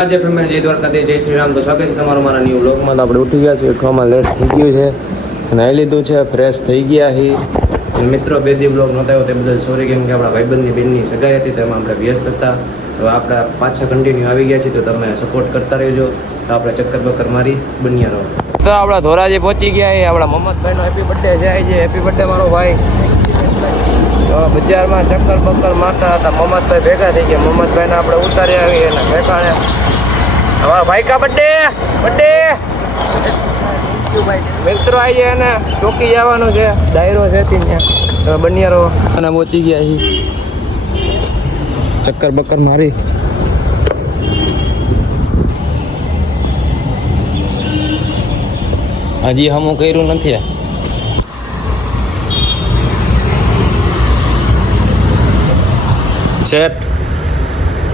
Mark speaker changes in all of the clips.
Speaker 1: આજે ફેમિલી જય દ્વારકાધીશ જય શ્રી રામ તો સ્વાગત છે તમારું મારા ન્યૂ બ્લોગમાં તો આપણે ઉઠી ગયા છીએ ઉઠવામાં લેટ થઈ ગયું છે. નાહી લીધું છે ફ્રેશ થઈ ગયા છે અને મિત્રો બે દી બ્લોગ નહોતા આવ્યો તે બદલ સોરી કેમ કે આપણા ભાઈબંધની બેનની સગાઈ હતી તેમાં આપણે વ્યસ્ત હતા. તો આપણે પાછા કન્ટિન્યુ આવી ગયા છીએ તો તમે સપોર્ટ કરતા રહેજો. તો આપણે ચક્કર બક્કર મારી બન્યા રહો. તો આપણા ધોરાજી પહોંચી ગયા છે આપણા મોહમ્મદભાઈનો હેપી બર્થડે જાય છે હેપી બર્થડે મારો ભાઈ. તો બજારમાં ચક્કર બક્કર મારતા હતા. મોહમ્મદભાઈ ભેગા થઈ ગયા. મોહમ્મદભાઈને આપણે ઉતારી આવી એના ભેગાણે અમારા ભાઈ કા બર્થડે બર્થડે મિત્રો આવી જાય ને ચોકી જવાનું છે, ડાયરો છે ત્યાં બનિયારો અને પહોંચી ગયા છે ચક્કર બક્કર મારી. હજી હમું કર્યું નથી. શેઠ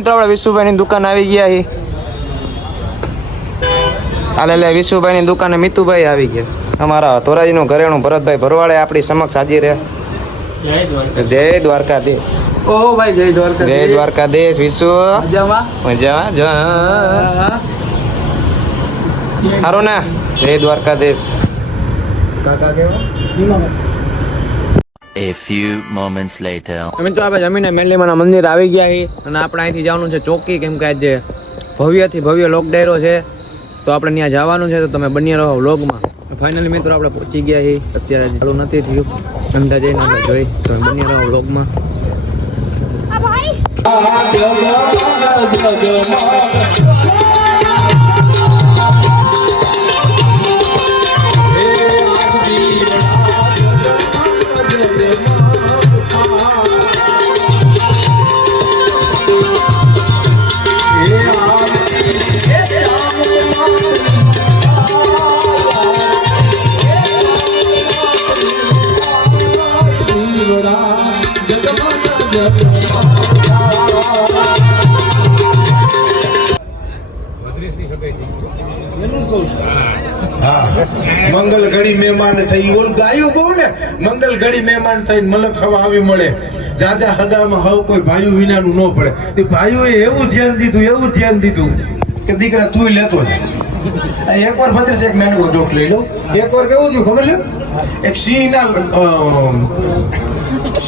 Speaker 1: મિત્રો આપણે વિશુભાઈની દુકાન આવી ગયા છે હાલે લે વિશુભાઈની દુકાને મિતુભાઈ આવી ગયા અમારા ધોરાજીનું ઘરેણું ભરતભાઈ ભરવાડે આપણી સમક્ષ હાજર રહ્યા. જય દ્વારકાધીશ.
Speaker 2: ઓહો ભાઈ જય દ્વારકા
Speaker 1: જય દ્વારકાધીશ વિશુ.
Speaker 2: મજામાં?
Speaker 1: મજામાં જો સારું ને. જય દ્વારકાધીશ. કાકા કેવા?
Speaker 3: A few moments later.
Speaker 1: મિત્રો આપણે જમીને મેલીમાના મંદિર આવી ગયા છીએ અને આપણે અહીંથી જવાનું છે ચોકી. કેમ કે આજે ભવ્યથી ભવ્ય લોક ડાયરો છે. તો આપણે ત્યાં જવાનું છે. તો તમે બની રહો વ્લોગમાં. ફાઇનલી મિત્રો આપણે પહોંચી ગયા છીએ. અત્યારે ચાલુ નથી થયું. અંદર જઈને આપણે જોઈ. તમે બની રહો વ્લોગમાં.
Speaker 4: મંગલ ઘડી મહેમાન થઈ. ઓલું ગાયું બહુ ને. મંગલ ઘડી મહેમાન થઈ મલક હવા આવી મળે. જાજા હગામાં હવ કોઈ ભાઈ વિનાનું ન પડે. તે ભાઈઓએ એવું ધ્યાન દીધું, એવું ધ્યાન દીધું કે દીકરા તું લેતો જ. એક એકવાર ભદ્રેશ એક નાનકડો જોક લઈ લો એકવાર કેવું થયું ખબર છે? એક સિંહના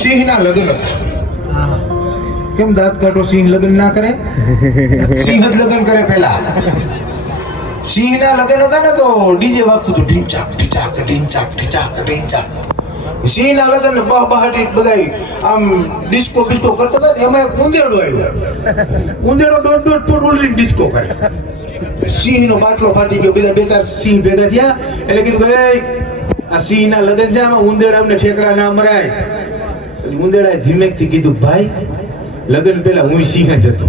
Speaker 4: સિંહના લગ્ન હતા. કેમ દાંત કાઢો સિંહ લગ્ન ના કરે? સિંહ જ લગ્ન કરે પેલા સિંહના લગ્ન હતા ને તો ડીજે વાગતું હતું ઢીંચાક ઢીંચાક ઢીંચાક ઢીંચાક ઢીંચાક. સિંહના લગ્ન ને બહ બહાટી બધા આમ ડિસ્કો બિસ્કો કરતા હતા ને એમાં એક ઉંદેડો આવ્યો. ઉંદેડો દોઢ દોઢ ફૂટ ઉલરીને ડિસ્કો કરે. સિંહનો બાટલો ફાટી ગયો બધા બે ચાર સિંહ ભેગા થયા. એટલે કીધું કે "એય, આ સિંહના લગ્ન છે આમાં ઉંદેડાને ઠેકડા ના મરાય. એટલે ઉંદેડાએ ધીમેકથી કીધું, ભાઈ, લગ્ન પહેલા હું સિંહ જ હતો.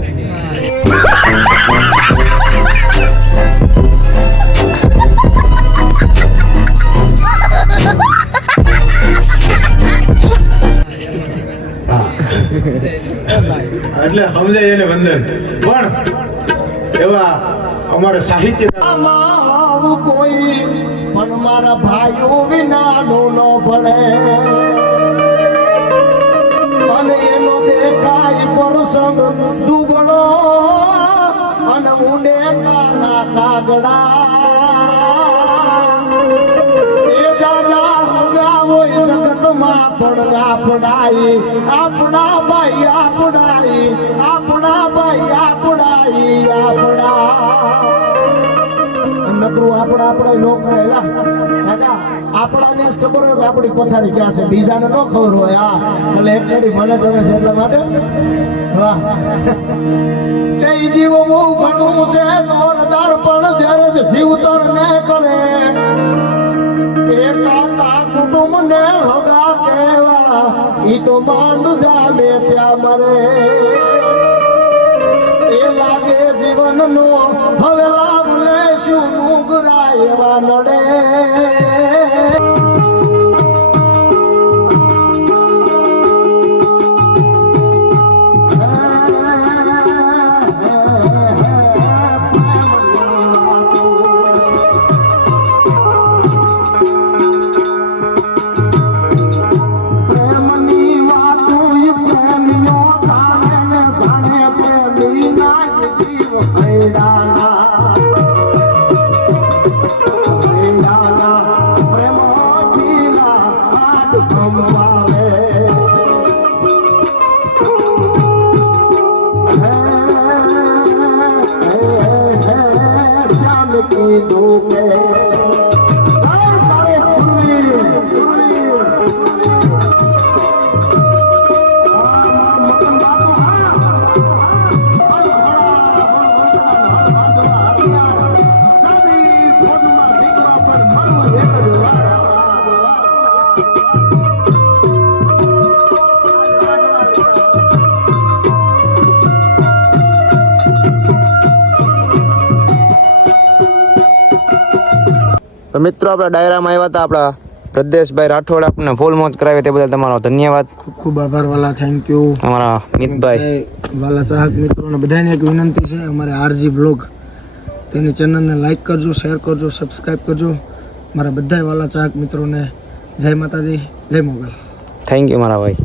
Speaker 4: એટલે સમજાય એને વંદન પણ એવા અમારા સાહિત્ય
Speaker 5: કોઈ પણ મારા ભાઈઓ વિનાનો ન ભણે પ્રસંગ દુબળો અન ઉડે કાના કાગડા. એ દાદા હગા હોય જગતમાં પણ આપડાઈ આપણા ભાઈ આપડાઈ આપણા ભાઈ આપડાઈ આપડા નકરું આપણા આપણા નો કરેલા આપણાને ખબર હોય કે આપણી પથારી ક્યાં છે? બીજાને ન ખબર હોય આ એટલે એક ઘડી મને તમે છે એટલા માટે. વાહ. તે જીવો બહુ ઘણું છે જોરદાર પણ જ્યારે જ જીવતર ને કરે. એ કાકા કુટુંબ ને હગા કેવા ઈ તો માંડ જામે ત્યાં મરે. એ લાગે જીવનનો હવે લાભ લેશું મુગરા એવા નડે. দুঃখ
Speaker 1: તો મિત્રો આપણા ડાયરામાં આવ્યા હતા આપણા પ્રદેશભાઈ રાઠોડ. આપણને ફૂલ મોજ કરાવી તે બદલ તમારો ધન્યવાદ.
Speaker 5: ખૂબ ખૂબ આભાર વાલા થેન્ક યુ
Speaker 1: અમારા મિતભાઈ.
Speaker 5: વાલા ચાહક મિત્રોને બધાને એક વિનંતી છે અમારે આરજી બ્લોગ તેની ચેનલને લાઈક કરજો શેર કરજો સબસ્ક્રાઈબ કરજો. મારા બધા વાલા ચાહક મિત્રોને જય માતાજી જય મોગલ.
Speaker 1: થેન્ક યુ મારા ભાઈ.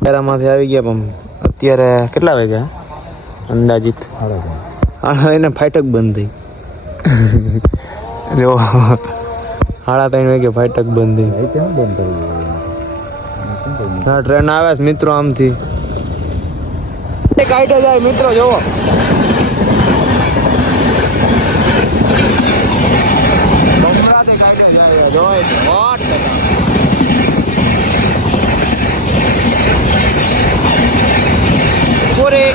Speaker 1: ડાયરામાંથી આવી ગયા પણ અત્યારે કેટલા વાગ્યા? અંદાજિત. હા એને ફાટક બંધ થઈ. જો. સાડા ત્રણ વાગે ફાટક બંધ થઈ. હા ટ્રેન આવે છે મિત્રો આમથી. કાઢે જાય મિત્રો જોવો બમણાથી કાઢે જાય જોવાય છે હોટ પૂરી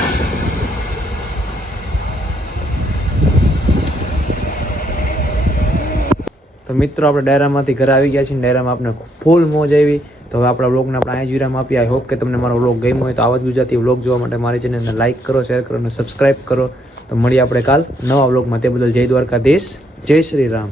Speaker 1: તો મિત્રો, આપણે ડાયરામાંથી ઘરે આવી ગયા છીએ ડાયરામાં આપણે ફૂલ મોજ આવી. તો હવે આપણા બ્લોગને આપણે અહીંયા જ વિરામ આપીએ. આઈ હોપ કે તમને મારો બ્લોગ ગમ્યો હોય તો આવા જ ગુજરાતી બ્લોગ જોવા માટે મારી ચેનલને લાઇક કરો શેર કરો અને સબસ્ક્રાઇબ કરો. તો મળીએ આપણે કાલ નવા બ્લોગમાં તે બદલ જય દ્વારકાધીશ. જય શ્રી રામ.